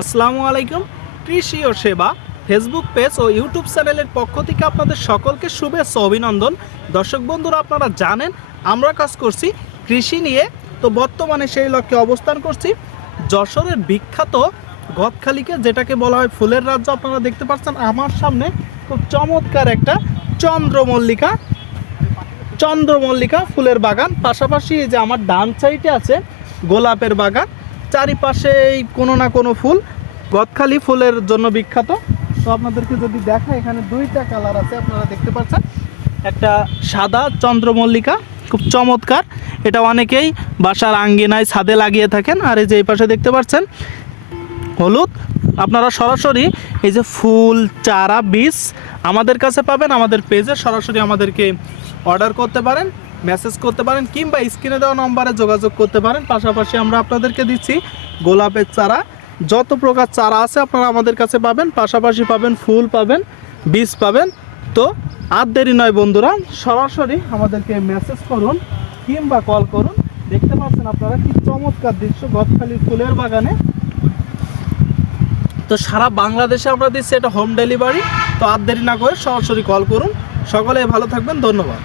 আসসালামু আলাইকুম। কৃষি ও সেবা ফেসবুক পেজ ও ইউটিউব চ্যানেলের পক্ষ থেকে আপনাদের সকলকে শুভেচ্ছা অভিনন্দন। দর্শক বন্ধুরা, আপনারা জানেন, আমরা কাজ করছি কৃষি নিয়ে। তো বর্তমানে সেই লক্ষ্যে অবস্থান করছি যশোরের বিখ্যাত গদখালিকে, যেটাকে বলা হয় ফুলের রাজ্য। আপনারা দেখতে পাচ্ছেন আমার সামনে খুব চমৎকার একটা চন্দ্রমল্লিকা চন্দ্রমল্লিকা ফুলের বাগান। পাশাপাশি এই যে আমার ডান সাইডে আছে গোলাপের বাগান। চারিপাশে এই কোনো না কোনো ফুল, গদখালি ফুলের জন্য বিখ্যাত। তো আপনাদেরকে যদি দেখা এখানে দুইটা কালার আছে, আপনারা দেখতে পাচ্ছেন। একটা সাদা চন্দ্রমল্লিকা, খুব চমৎকার। এটা অনেকেই বাসার আঙ্গিনায় ছাদে লাগিয়ে থাকেন। আর এই যে এই পাশে দেখতে পাচ্ছেন, হলুদ। আপনারা সরাসরি এই যে ফুল, চারা, বীজ আমাদের কাছে পাবেন, আমাদের পেজে সরাসরি আমাদেরকে অর্ডার করতে পারেন। মেসেজ করতে পারেন কিংবা স্ক্রিনে দেওয়া নম্বরে যোগাযোগ করতে পারেন। পাশাপাশি আমরা আপনাদেরকে দিচ্ছি গোলাপের চারা। যত প্রকার চারা আছে আপনারা আমাদের কাছে পাবেন, পাশাপাশি পাবেন, ফুল পাবেন, বীজ পাবেন। তো আর দেরি নয় বন্ধুরা, সরাসরি আমাদেরকে মেসেজ করুন কিংবা কল করুন। দেখতে পাচ্ছেন আপনারা কি চমৎকার দৃশ্য, গদখালি ফুলের বাগানে। তো সারা বাংলাদেশে আমরা দিচ্ছি এটা হোম ডেলিভারি তো আর দেরি না করে সরাসরি কল করুন। সকলে ভালো থাকবেন, ধন্যবাদ।